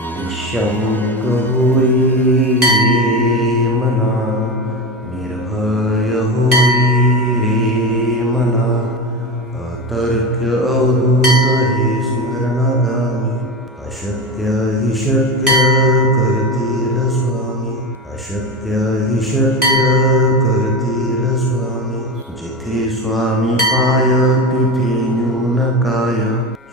निःशंक होई रे मना, निर्भय होई रे मना, अतर्क्य अवधूत हे स्मरणागामी, अशक्य हि शक्य करतील स्वामी, अशक्य हि शक्य करतील स्वामी. जिथे स्वामी पाय तिथे न्यून काय,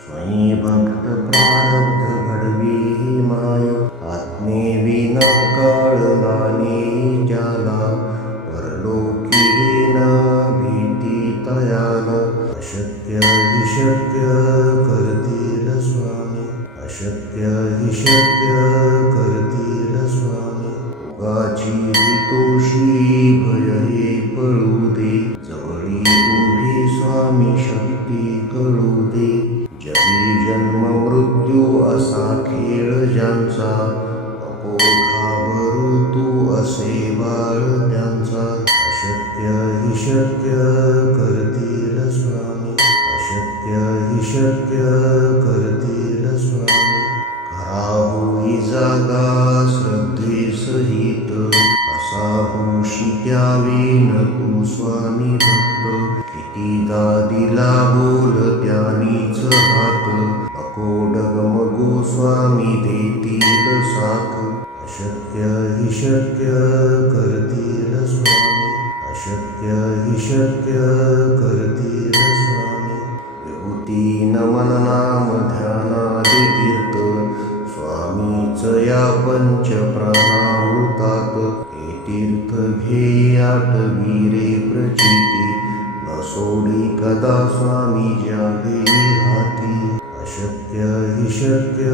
स्वयं भक्त प्रारब्ध घडवी ही माय. आत्मेविना कळला नाही ज्याला, परलोकी न भीती तयाला. अशक्य हि शक्य करतील स्वामी, अशक्य हि शक्य करतील स्वामी. उगाची तोषी भय हे पळू दे, जवळी उभी स्वामी शक्ती कळू दे. जगी जन्म मृत्यू असा खेळ ज्यांचा, नको घाबरू तू असे बाळ त्यांचा. अशक्य हि शक्य करतील स्वामी, अशक्य हि शक्य करतील स्वामी. खरा होई जागा श्रद्धे सहित, असा होशी द्यावी न तू स्वामी भक्त. कितीदा दिला बोल त्यानीच हात, नको डगमगू स्वामी देतील साथ. अशक्य हि शक्य करतील स्वामी, अशक्य हि शक्य करतील स्वामी. विभूती नमन नाम ध्यानादि तीर्थ, स्वामीच या पंच प्राणामृतात. हे तीर्थ घेई आठवी रे प्रचिती, न सोडी कदा स्वामी ज्या घेई हाती. अशक्य हि शक्य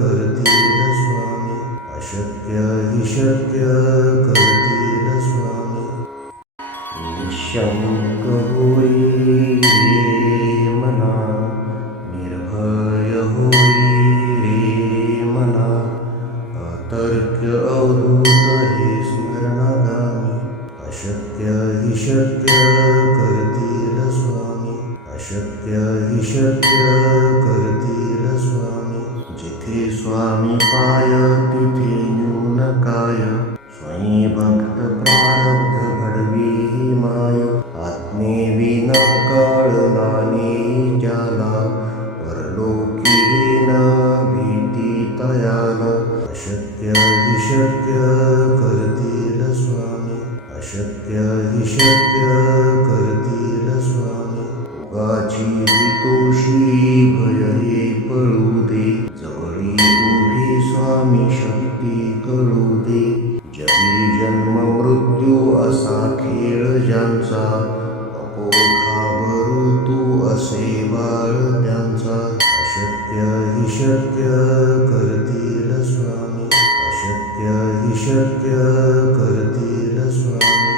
करतील स्वामी, अशक्य हि शक्य करतील स्वामी. निःशंक होई रे मना, निर्भय होई रे मना, अतर्क्य अवधूत हे स्मरणागामी. अशक्य हि शक्य करतील स्वामी, अशक्य हि शक्य करतील स्वामी. जिथे स्वामी पाय तिथे न्यून काय, स्वयं भक्त प्रारब्ध घडवी ही माय. आत्मेविना कळला नाही ज्याला, परलोकी न भीती तयाला. अशक्य हि शक्य करतील स्वामी, अशक्य हि शक्य करतील स्वामी. उगाची तोषी भय हे पळू दे, जवळी उभी स्वामी शक्ती कळू दे. जगी जन्म मृत्यू असा खेळ ज्यांचा, नको घाबरू तू असे बाळ त्यांचा. अशक्य हि शक्य करतील स्वामी, अशक्य हि शक्य करतील स्वामी.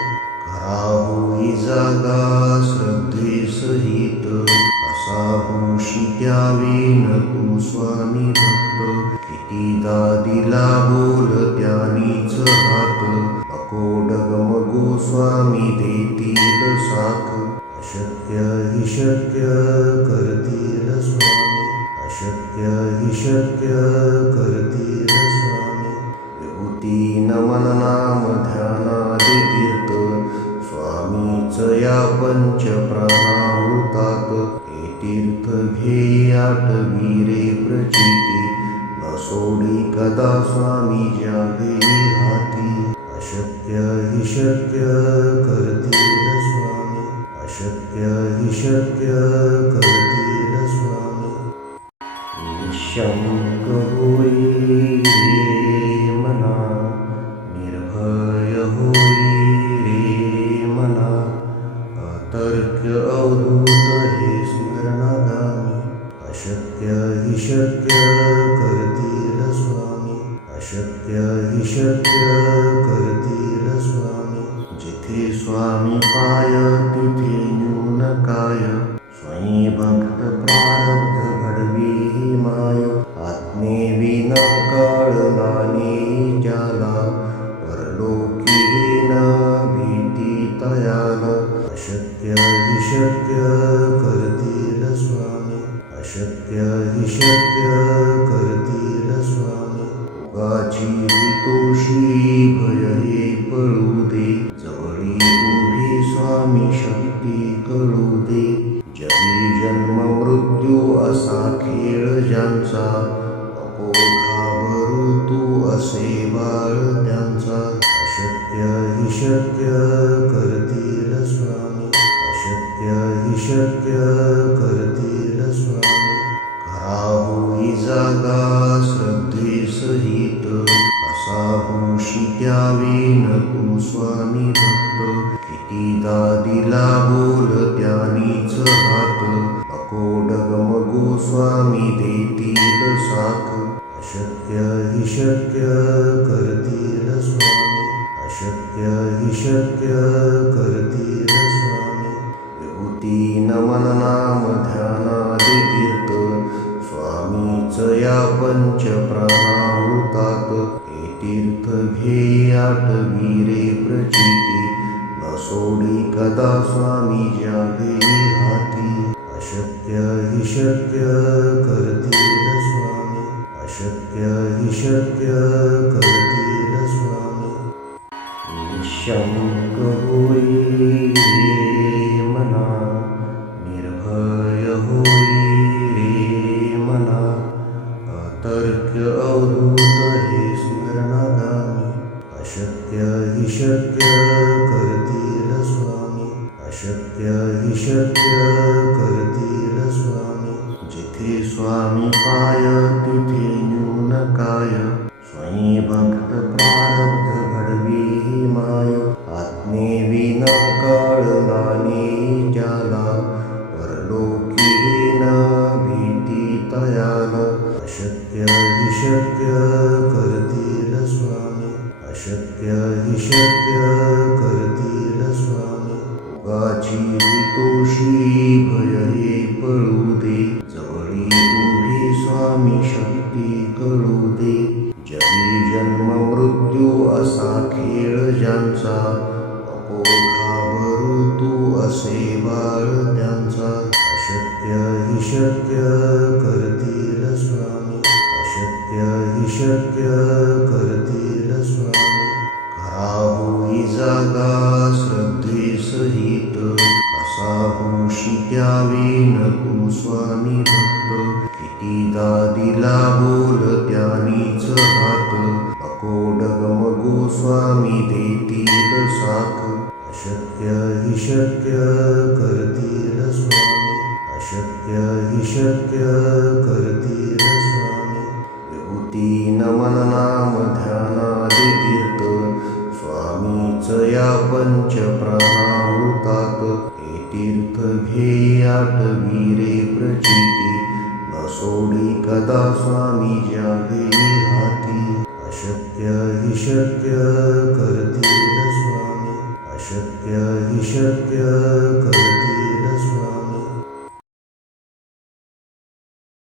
खरा होई जागा श्रद्धे सहित, असा होशी द्यावी न तू स्वामी भक्त. कितीदा दिला बोल त्यानीच हात, नको डगमगू स्वामी देतील साथ. अशक्य हि शक्य करतील स्वामी, अशक्य हि शक्य करतील स्वामी. विभूती नमन नाम ध्यानादि तीर्थ, स्वामीच या पंच प्राणामृतात. हे तीर्थ घेई आठवी रे प्रचिती, न सोडी कदा स्वामी ज्या घेई हाती. अशक्य हि शक्य करतील स्वामी, अशक्य हि शक्य करतील स्वामी. निःशंक होई रे मना, निर्भय होई रे मना, अतर्क्य अवधूत हे स्मरणागामी. अशक्य हि शक्य करतील स्वामी, अशक्य हि शक्य करतील स्वामी. जिथे स्वामी पाय तिथे न्यून काय, स्वयं भक्त प्रारब्ध घडवी ही माय. आत्मेविना कळला नाही ज्याला, परलोकी न भीती तयाला. अशक्य हि शक्य करतील स्वामी, अशक्य हि शक्य करतील स्वामी. उगाची भीतोशी भय हे पळू दे, जवळी उभी स्वामी शक्ती कळू दे. जगी जन्म मृत्यू असा खेळ ज्यांचा, नको घाबरू तू असे बाळ त्यांचा. अशक्य हि शक्य करतील स्वामी, अशक्य हि शक्य करतील स्वामी. खरा होई जागा श्रद्धेसहित, कसा होशी त्यावेन तू स्वामी भक्त. कितीदा दिला बोल त्यानीच हात, नको डगमगू स्वामी देतील साथ. अशक्य हि शक्य करतील स्वामी, अशक्य हि शक्य करतील स्वामी. विभूती नमन नाम ध्यानादि तीर्थ, स्वामीच या पंच प्राणाहुतात. हे तीर्थ घेई आठवी रे प्रचिती, न सोडी कदा स्वामी ज्या घेई हाती. अशक्य हि शक्य करतील स्वामी, अशक्य हि शक्य करतील स्वामी. निशंक होई रे मना, निर्भय होई रे मना. अतर्क्य अवधूत हे स्मरणागामी, अशक्य हि शक्य करतील स्वामी, अशक्य हि शक्य करतील स्वामी. जिथे स्वामी पाय तिथे न्यून काय, स्वयं भक्त प्रारब्ध घडवी ही माय. आत्मेविना कळला नेई त्याला, परलोकी न भीती तयाला. अशक्य हि शक्य करतील स्वामी, अशक्य हि शक्य करतील स्वामी. उगाची भीतोशी भय हे पळू दे, जवळी उभी स्वामी शक्ती कळू दे. जगी जन्म मृत्यू असा खेळ ज्यांचा, नको घाबरू तू असे बाळ त्यांचा. अशक्य हि शक्य करतील स्वामी, अशक्य हि शक्य करतील स्वामी. खरा होई जागा श्रद्धेसहित, कसा होशी त्यावेन तू स्वामी भक्त. कितीदा दिला बोल त्यानीच हात, नको डगमगू स्वामी देतील साथ. अशक्य हि शक्य करतील स्वामी, अशक्य हि शक्य करतील स्वामी. विभूती नमन नाम ध्यानादि तीर्थ, स्वामीच या पंच प्राणाहुतात. हे तीर्थ घेई आठवी रे प्रचिती, न सोडी कदा स्वामी ज्या घेई हाती. अशक्य हि शक्य करतील स्वामी, अशक्य हि शक्य करतील